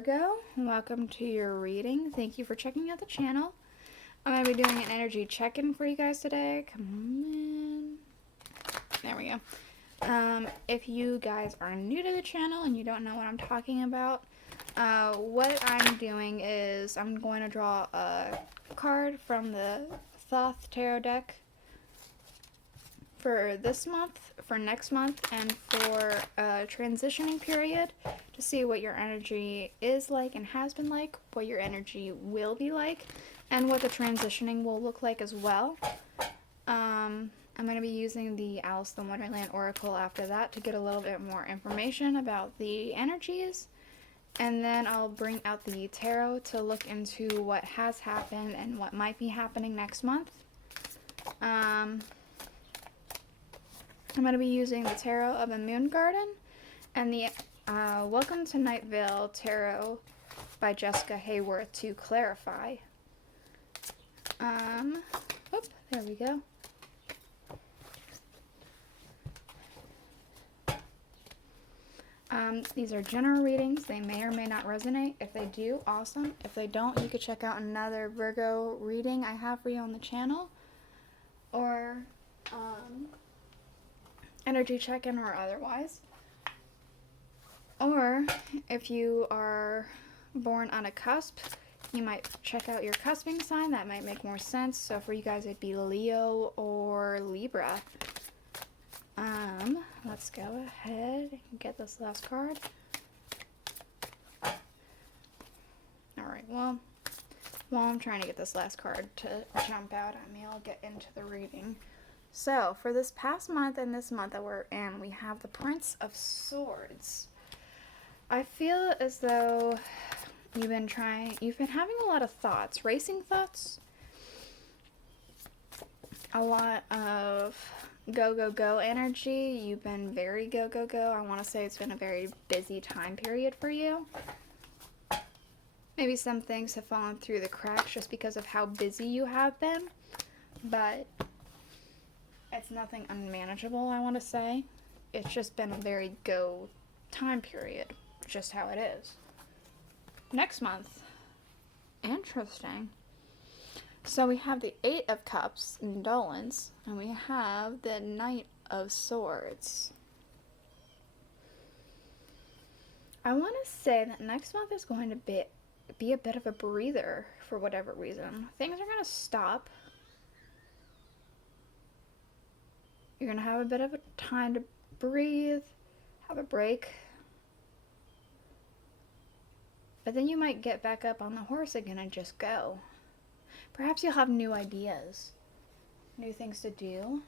Virgo. Welcome to your reading. Thank you for checking out the channel. I'm going to be doing an energy check-in for you guys today. Come on. There we go. If you guys are new to the channel and you don't know what I'm talking about, what I'm doing is I'm going to draw a card from the Thoth tarot deck for this month, for next month, and for a transitioning period to see what your energy is like and has been like, what your energy will be like, and what the transitioning will look like as well. I'm going to be using the Aleister Wonderland Oracle after that to get a little bit more information about the energies, and then I'll bring out the tarot to look into what has happened and what might be happening next month. I'm going to be using the Tarot of a Moon Garden and the Welcome to Night Vale Tarot by Jessica Hayworth to clarify. There we go. These are general readings. They may or may not resonate. If they do, awesome. If they don't, you could check out another Virgo reading I have for you on the channel, or energy check-in or otherwise. Or if you are born on a cusp, you might check out your cusping sign. That might make more sense. So for you guys, it'd be Leo or Libra. Let's go ahead and get this last card. Alright, well, while I'm trying to get this last card to jump out at me, I'll get into the reading. So, for this past month and this month that we're in, we have the Prince of Swords. I feel as though you've been having a lot of thoughts, racing thoughts, a lot of go, go, go energy. You've been very go, go, go. I want to say it's been a very busy time period for you. Maybe some things have fallen through the cracks just because of how busy you have been, but it's nothing unmanageable, I want to say. It's just been a very go time period, just how it is. Next month, interesting. So we have the Eight of Cups, Indolence, and we have the Knight of Swords. I want to say that next month is going to be a bit of a breather for whatever reason. Things are going to stop. You're going to have a bit of a time to breathe, have a break. But then you might get back up on the horse again and just go. Perhaps you'll have new ideas, new things to do.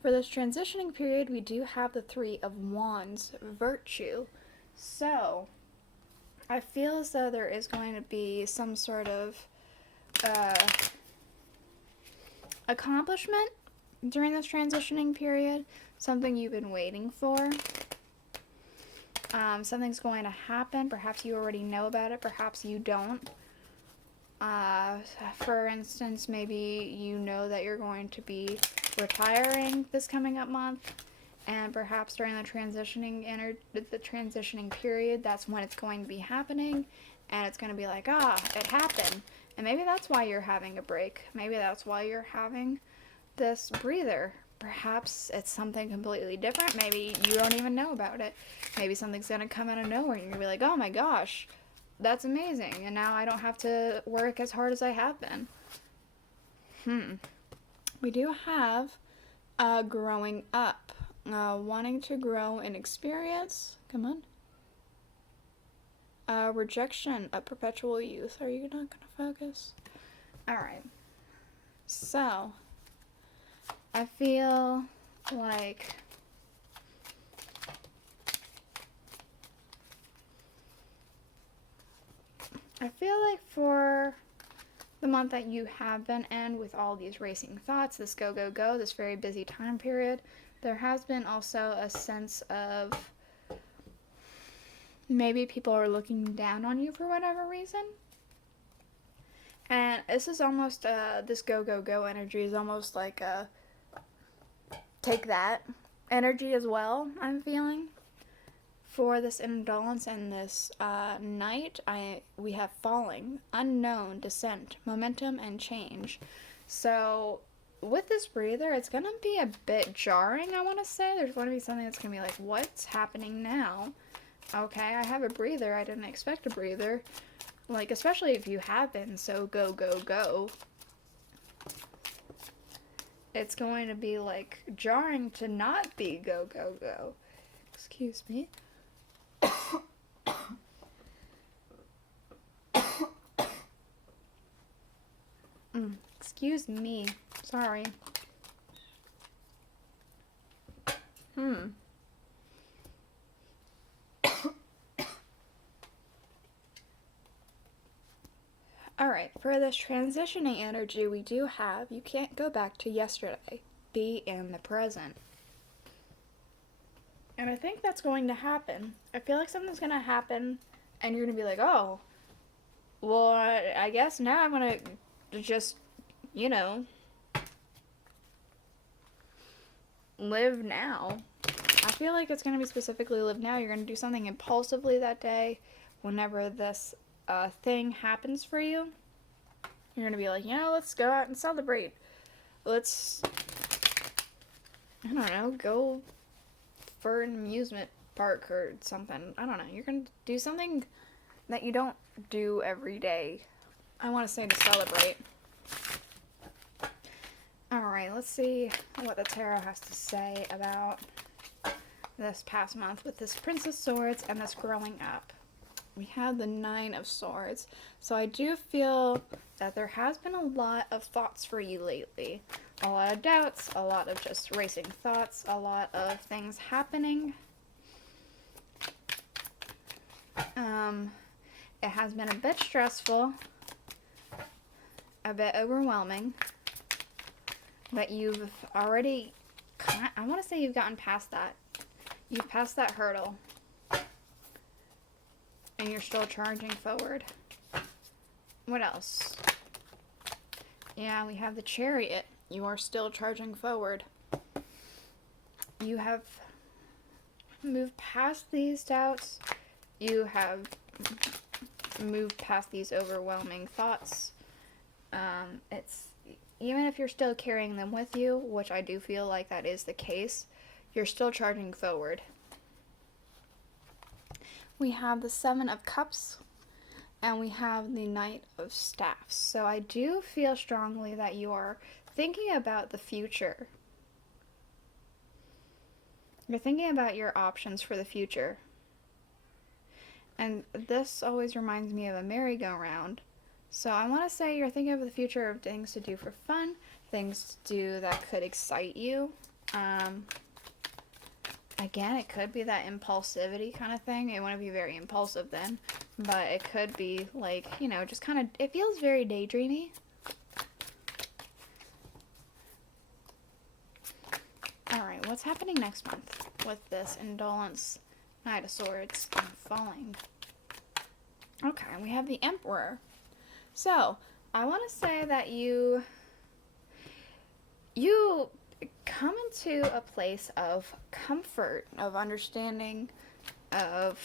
For this transitioning period, we do have the Three of Wands, Virtue. So, I feel as though there is going to be some sort of accomplishment during this transitioning period, something you've been waiting for. Something's going to happen. Perhaps you already know about it, perhaps you don't. For instance, maybe you know that you're going to be retiring this coming up month, and perhaps during the transitioning period, that's when it's going to be happening, and it's going to be like, it happened. And maybe that's why you're having a break. Maybe that's why you're having this breather. Perhaps it's something completely different. Maybe you don't even know about it. Maybe something's going to come out of nowhere, and you're going to be like, oh my gosh, that's amazing, and now I don't have to work as hard as I have been. We do have growing up, wanting to grow in experience. Come on. Rejection of perpetual youth. Are you not going to focus? Alright. So, I feel like for the month that you have been in with all these racing thoughts, this go, go, go, this very busy time period, there has been also a sense of maybe people are looking down on you for whatever reason. And this is almost, this go, go, go energy is almost like a take that energy as well, I'm feeling. for this indolence and this night, we have falling, unknown, descent, momentum, and change. So with this breather, it's going to be a bit jarring, I want to say. There's going to be something that's going to be like, what's happening now? Okay, I have a breather. I didn't expect a breather. Like, especially if you have been so go, go, go. It's going to be, like, jarring to not be go, go, go. Excuse me. Excuse me. Sorry. Alright, for this transitioning energy we do have, you can't go back to yesterday. Be in the present. And I think that's going to happen. I feel like something's going to happen, and you're going to be like, oh, well, I guess now I'm going to just, you know, live now. I feel like it's going to be specifically live now. You're going to do something impulsively that day whenever this thing happens for you. You're going to be like, you know, let's go out and celebrate. Let's, I don't know, go for an amusement park or something. I don't know. You're going to do something that you don't do every day. I want to say to celebrate. Alright, let's see what the tarot has to say about this past month with this Prince of Swords and this growing up. We have the Nine of Swords. So I do feel that there has been a lot of thoughts for you lately. A lot of doubts, a lot of just racing thoughts, a lot of things happening. It has been a bit stressful, a bit overwhelming, but you've already, I want to say you've gotten past that. You've passed that hurdle. And you're still charging forward. What else? Yeah, we have the Chariot. You are still charging forward. You have moved past these doubts. You have moved past these overwhelming thoughts. It's, even if you're still carrying them with you, which I do feel like that is the case, you're still charging forward. We have the Seven of Cups, and we have the Knight of Staffs. So I do feel strongly that you are thinking about the future. You're thinking about your options for the future. And this always reminds me of a merry-go-round. So I want to say you're thinking of the future of things to do for fun, things to do that could excite you. Again, it could be that impulsivity kind of thing. It wouldn't be very impulsive then, but it could be like, you know, just kind of, it feels very daydreamy. Alright, what's happening next month with this Indolence, Knight of Swords, and Falling? Okay, we have the Emperor. So, I want to say that you come into a place of comfort, of understanding, of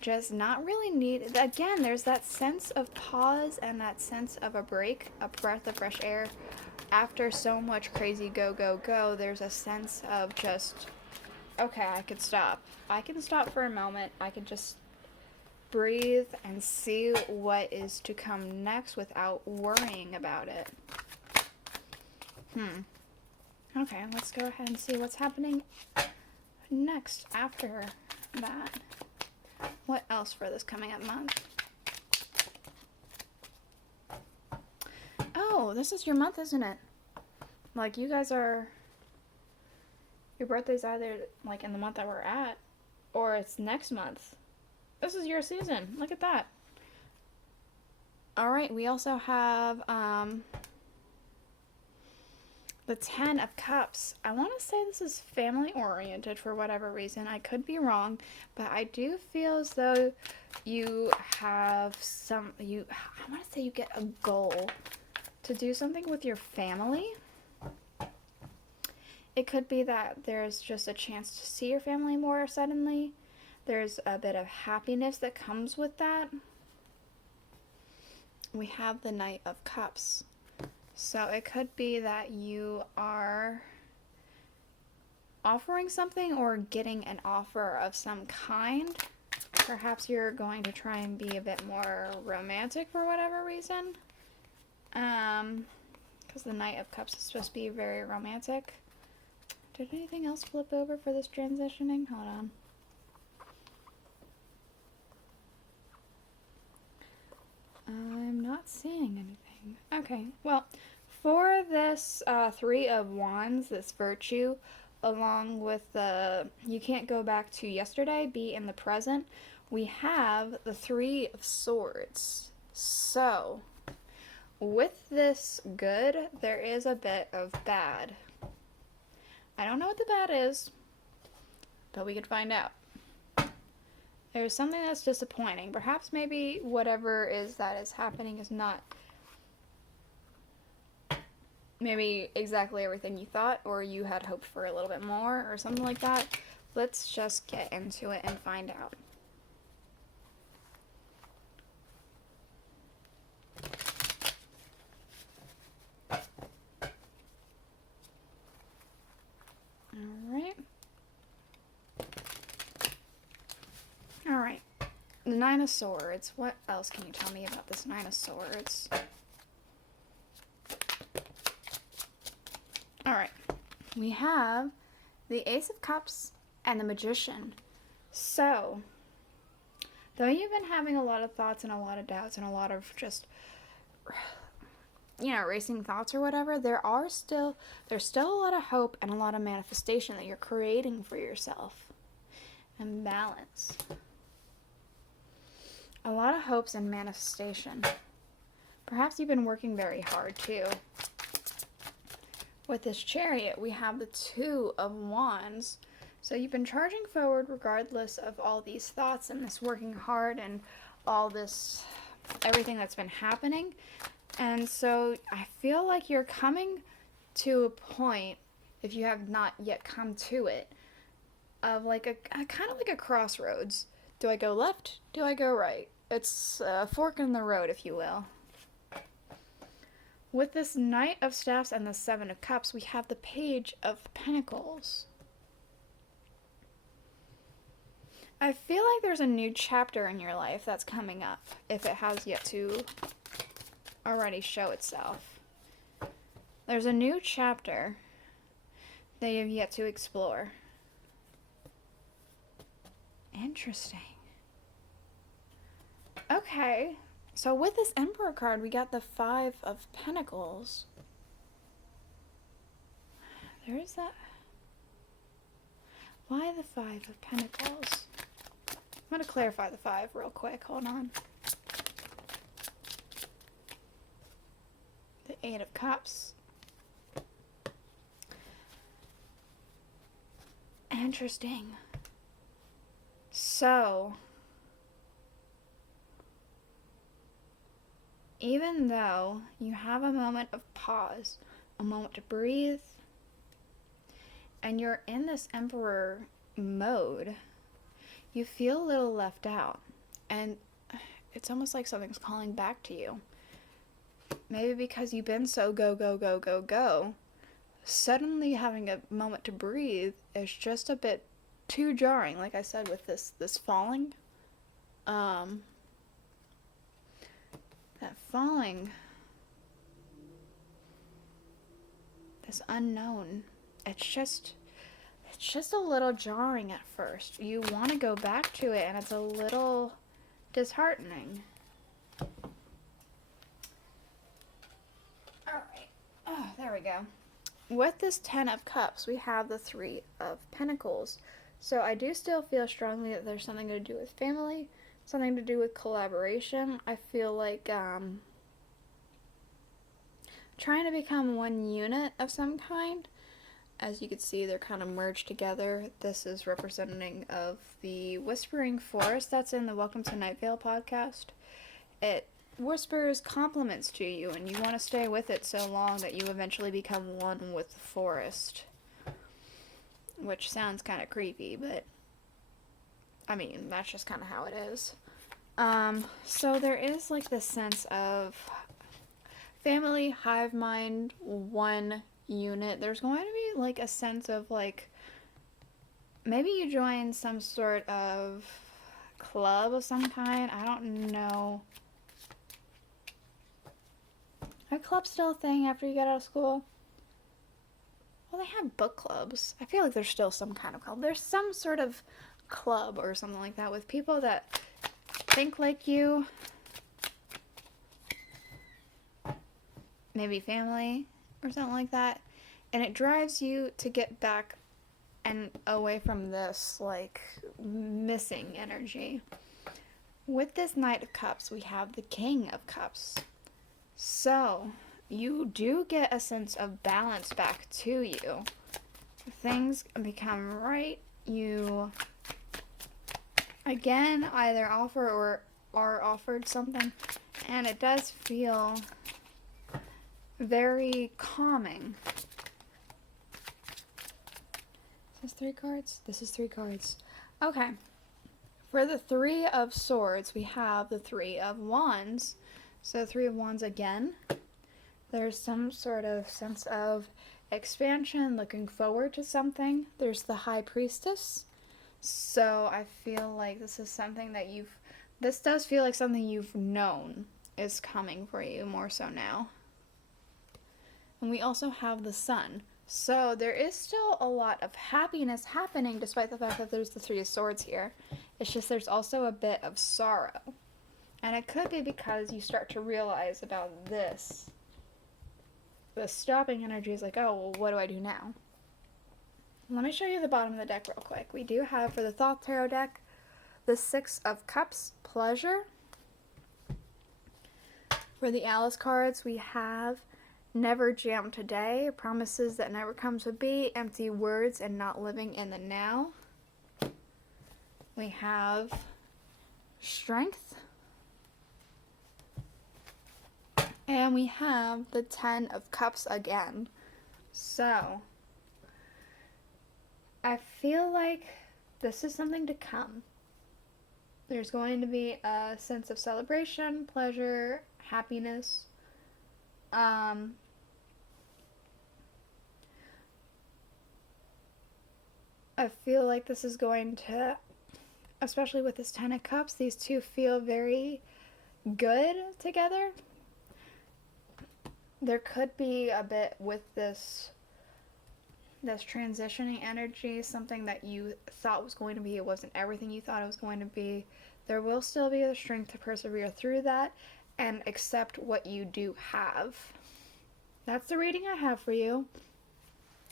just not really need. Again, there's that sense of pause and that sense of a break, a breath of fresh air. After so much crazy go, go, go, there's a sense of just, okay, I could stop. I can stop for a moment. I can just breathe and see what is to come next without worrying about it. Okay, let's go ahead and see what's happening next after that. What else for this coming up month? Oh, this is your month, isn't it? Like, you guys are... Your birthday's either, like, in the month that we're at, or it's next month. This is your season. Look at that. Alright, we also have, the Ten of Cups. I want to say this is family-oriented for whatever reason. I could be wrong, but I do feel as though you have I want to say you get a goal to do something with your family. It could be that there's just a chance to see your family more suddenly. There's a bit of happiness that comes with that. We have the Knight of Cups. So it could be that you are offering something or getting an offer of some kind. Perhaps you're going to try and be a bit more romantic for whatever reason. Because the Knight of Cups is supposed to be very romantic. Did anything else flip over for this transitioning? Hold on. I'm not seeing anything. Okay, well, for this Three of Wands, this virtue, along with the you can't go back to yesterday, be in the present, we have the Three of Swords. So, with this good, there is a bit of bad. I don't know what the bad is, but we could find out. There's something that's disappointing. Perhaps maybe whatever is that is happening is not maybe exactly everything you thought, or you had hoped for a little bit more, or something like that. Let's just get into it and find out. Alright. The Nine of Swords. What else can you tell me about this Nine of Swords? Alright. We have the Ace of Cups and the Magician. So, though you've been having a lot of thoughts and a lot of doubts and a lot of just, racing thoughts or whatever, there's still a lot of hope and a lot of manifestation that you're creating for yourself. And balance. A lot of hopes and manifestation. Perhaps you've been working very hard too. With this Chariot, we have the Two of Wands. So you've been charging forward regardless of all these thoughts and this working hard and all this, everything that's been happening. And so I feel like you're coming to a point, if you have not yet come to it, of like a kind of like a crossroads. Do I go left? Do I go right? It's a fork in the road, if you will. With this Knight of Staffs and the Seven of Cups, we have the Page of Pentacles. I feel like there's a new chapter in your life that's coming up, if it has yet to already show itself. There's a new chapter that you have yet to explore. Interesting. Okay, so with this Emperor card, we got the Five of Pentacles. There is that. Why the Five of Pentacles? I'm going to clarify the five real quick. Hold on. The Eight of Cups. Interesting. So, even though you have a moment of pause, a moment to breathe, and you're in this Emperor mode, you feel a little left out. And it's almost like something's calling back to you. Maybe because you've been so go, go, go, go, go, suddenly having a moment to breathe is just a bit too jarring, like I said, with this falling. That falling, this unknown, it's just a little jarring at first. You want to go back to it, and it's a little disheartening. Alright. Oh, there we go. With this Ten of Cups, we have the Three of Pentacles. So I do still feel strongly that there's something to do with family, something to do with collaboration. I feel like trying to become one unit of some kind. As you can see, they're kind of merged together. This is representing of the Whispering Forest that's in the Welcome to Night Vale podcast. It whispers compliments to you, and you want to stay with it so long that you eventually become one with the forest. which sounds kind of creepy, but I mean, that's just kind of how it is. So there is like this sense of family, hive mind, one unit. There's going to be like a sense of like maybe you join some sort of club of some kind. I don't know. Are clubs still a thing after you get out of school? Well, they have book clubs. I feel like there's still some kind of club. There's some sort of club or something like that with people that think like you. Maybe family or something like that. And it drives you to get back and away from this, like, missing energy. With this Knight of Cups, we have the King of Cups. So, you do get a sense of balance back to you. Things become right. You, again, either offer or are offered something. And it does feel very calming. Is this 3 cards? This is 3 cards. Okay. For the 3 of Swords, we have the 3 of Wands. So 3 of Wands again. There's some sort of sense of expansion, looking forward to something. There's the High Priestess. So I feel like this is something that this does feel like something you've known is coming for you more so now. And we also have the Sun. So there is still a lot of happiness happening despite the fact that there's the 3 of Swords here. It's just there's also a bit of sorrow. And it could be because you start to realize about this. The stopping energy is like, oh, well, what do I do now? Let me show you the bottom of the deck real quick. We do have, for the Thoth Tarot deck, the 6 of Cups, Pleasure. For the Alice cards, we have Never Jam Today, Promises That Never Come to Be, Empty Words, and Not Living in the Now. We have Strength. And we have the 10 of Cups again. So, I feel like this is something to come. There's going to be a sense of celebration, pleasure, happiness. I feel like this is going to, especially with this 10 of Cups, these two feel very good together. There could be a bit with this transitioning energy, something that you thought was going to be, it wasn't everything you thought it was going to be. There will still be the strength to persevere through that and accept what you do have. That's the reading I have for you.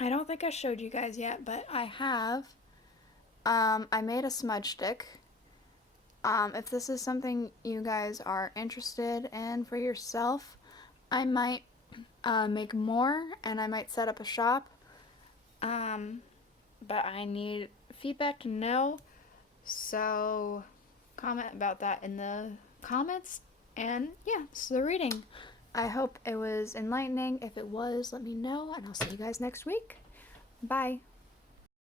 I don't think I showed you guys yet, but I have. I made a smudge stick. If this is something you guys are interested in for yourself, I might make more, and I might set up a shop. But I need feedback to know, so comment about that in the comments. And yeah, this is the reading. I hope it was enlightening. If it was, let me know, and I'll see you guys next week. Bye.